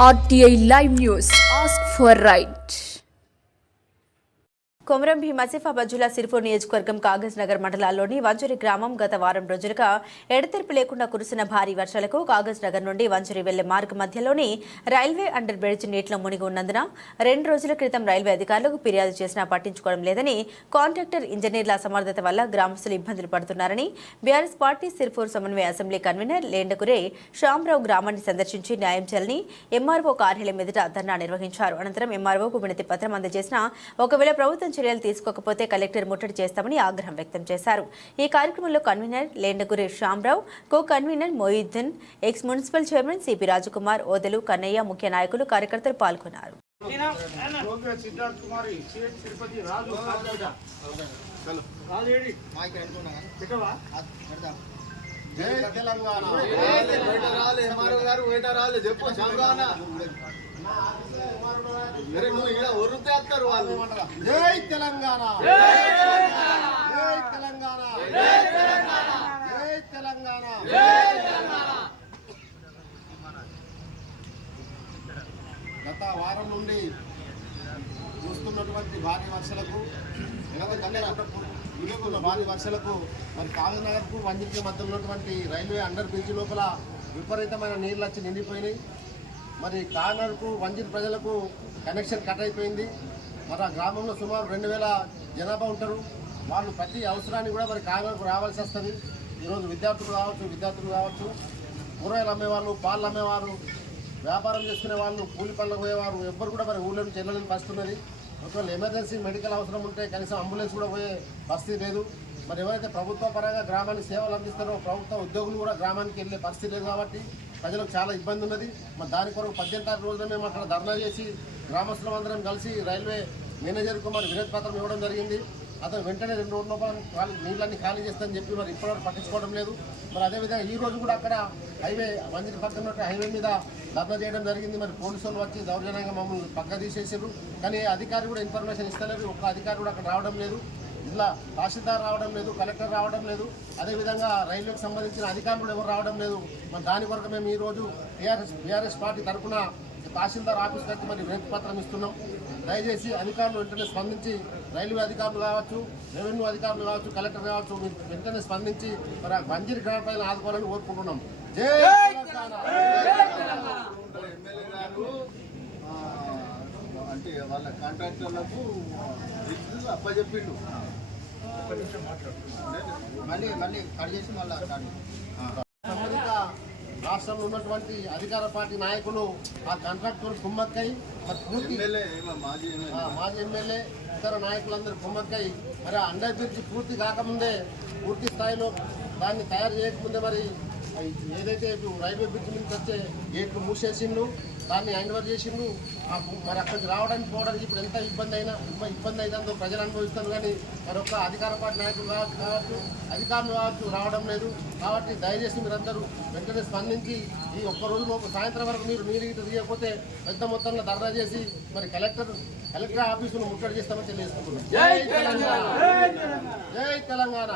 RTI Live News. Ask for right. Komaram Bheem Asifabad జిల్లా సిర్పూర్ నియోజకవర్గం కాగజ్ నగర్ మండలాల్లోని వంజరి గ్రామం గత వారం రోజులుగా ఎడతెరిపి లేకుండా కురిసిన భారీ వర్షాలకు కాగజ్ నగర్ నుండి వంజరి వెళ్లే మార్గ మధ్యలోని రైల్వే అండర్ బ్రిడ్జ్ నీటిలో మునిగి ఉన్నందున 2 రోజుల క్రితం రైల్వే అధికారులకు ఫిర్యాదు చేసినా పట్టించుకోవడం లేదని, కాంట్రాక్టర్ ఇంజనీర్ల అసమర్థత వల్ల గ్రామస్తులు ఇబ్బందులు పడుతున్నారని బీఆర్ఎస్ పార్టీ సిర్పూర్ సమన్వయ అసెంబ్లీ కన్వీనర్ లేండకురే శ్యామరావు గ్రామాన్ని సందర్శించి న్యాయం చేయాలని ఎంఆర్ఓ కార్యాలయం ఎదుట ధర్నా నిర్వహించారు. అనంతరం ఎంఆర్ఓకు వినతి పత్రం అందజేసిన ఒకవేళ ప్రభుత్వం చర్యలు తీసుకోకపోతే కలెక్టర్ ముట్టడి చేస్తామని ఆగ్రహం వ్యక్తం చేశారు. ఈ కార్యక్రమంలో convener Lendaguri Shyamrao, co convener Moiddin, ex municipal chairman CP Rajkumar, Odelu Kannaiah, ముఖ్య నాయకులు, కార్యకర్తలు పాల్గొన్నారు. జై తెలంగాణ, జై తెలంగాణ, జై తెలంగాణ. గత వారం నుండి చూస్తున్నటువంటి భారీ వర్షాలకు భారీ వర్షాలకు మరి కాగజ్ నగర్కు వంజరికి మధ్య ఉన్నటువంటి రైల్వే అండర్ బ్రిడ్జ్ లోపల విపరీతమైన నీళ్ళు వచ్చి నిండిపోయినాయి. మరి కాగజ్నగర్కు వంజరి ప్రజలకు కనెక్షన్ కట్ అయిపోయింది. మరి ఆ గ్రామంలో సుమారు 2000 జనాభా ఉంటారు. వాళ్ళు ప్రతి అవసరాన్ని కూడా మరి కాగజ్నగర్కు రావాల్సి వస్తుంది. ఈరోజు విద్యార్థులు కావచ్చు, కూరగాయలు అమ్మేవాళ్ళు, పాలు అమ్మేవారు, వ్యాపారం చేసుకునే వాళ్ళు, కూలి పనులకు పోయేవారు ఎవ్వరు కూడా మరి ఊళ్ళో నుంచి వెళ్ళలేని పరిస్థితి ఉన్నది. ఒకవేళ ఎమర్జెన్సీ మెడికల్ అవసరం ఉంటే కనీసం అంబులెన్స్ కూడా పోయే పరిస్థితి లేదు. మరి ఎవరైతే ప్రభుత్వ పరంగా గ్రామానికి సేవలు అందిస్తారో ప్రభుత్వ ఉద్యోగులు కూడా గ్రామానికి వెళ్ళే పరిస్థితి లేదు. కాబట్టి ప్రజలకు చాలా ఇబ్బంది ఉన్నది. మరి దాని కొరకు 18 రోజున మేము అక్కడ ధర్నా చేసి గ్రామస్తులందరం కలిసి రైల్వే మేనేజర్కు మరి వినతి పత్రం ఇవ్వడం జరిగింది. అతను వెంటనే 2 రోజుల లోపల నీళ్ళన్నీ ఖాళీ చేస్తానని చెప్పి మరి ఇప్పటివరకు పట్టించుకోవడం లేదు. మరి అదేవిధంగా ఈ రోజు కూడా అక్కడ హైవే వంజరి పక్కన హైవే మీద ధర్నా చేయడం జరిగింది. మరి పోలీసులు వచ్చి దౌర్జన్యంగా మమ్మల్ని పక్క తీసేసారు. కానీ అధికారి కూడా ఇన్ఫర్మేషన్ ఇస్తలేదు. ఒక్క అధికారి కూడా అక్కడ రావడం లేదు. ఇలా తహసీల్దార్ రావడం లేదు, కలెక్టర్ రావడం లేదు, అదేవిధంగా రైల్వేకి సంబంధించిన అధికారులు ఎవరు రావడం లేదు. మరి దాని కొరకు మేము ఈరోజు బీఆర్ఎస్ పార్టీ తరఫున తహసీల్దార్ ఆఫీస్కి వచ్చి మరి వినతి పత్రం ఇస్తున్నాం. దయచేసి అధికారులు వెంటనే స్పందించి, రైల్వే అధికారులు కావచ్చు, రెవెన్యూ అధికారులు కావచ్చు, కలెక్టర్ కావచ్చు, మీరు వెంటనే స్పందించి మరి ఆ వంజరి గ్రామ ప్రజలను ఆదుకోవాలని కోరుకుంటున్నాం. జై తెలంగాణ. ఎమ్మెల్యే గారు అంటే వాళ్ళ కాంట్రాక్టర్లకు అప్పచెప్పిండు. మళ్ళీ కట్ చేసి సంబంధిత రాష్ట్రంలో ఉన్నటువంటి అధికార పార్టీ నాయకులు ఆ కాంట్రాక్టర్ కుమ్మక్కై మరి పూర్తి మాజీ ఎమ్మెల్యే ఇతర నాయకులందరూ కుమ్మక్కై మరి అండర్ బ్రిడ్జ్ పూర్తి కాకముందే, పూర్తి స్థాయిలో దాన్ని తయారు చేయకముందే మరి ఏదైతే రైల్వే బ్రిడ్జ్ నుంచి వచ్చే గేట్లు మూసేసిండు, దాన్ని హ్యాండ్ ఓవర్ చేసిండు. మరి అక్కడికి రావడానికి పోవడానికి ఇప్పుడు ఎంత ఇబ్బంది అవుతుందో ప్రజలు అనుభవిస్తారు. కానీ మరి ఒక్క అధికార పార్టీ నాయకులు కావచ్చు, అధికారులు కావచ్చు రావడం లేదు. కాబట్టి దయచేసి మీరందరూ వెంటనే స్పందించి ఈ ఒక్క రోజు సాయంత్రం వరకు మీరు నీరు తీయకపోతే పెద్ద మొత్తంలో ధర్నా చేసి మరి కలెక్టర్ ఆఫీసును ముట్టడి చేస్తామని తెలియజేసుకుంటున్నాం. జై తెలంగాణ, జై తెలంగాణ.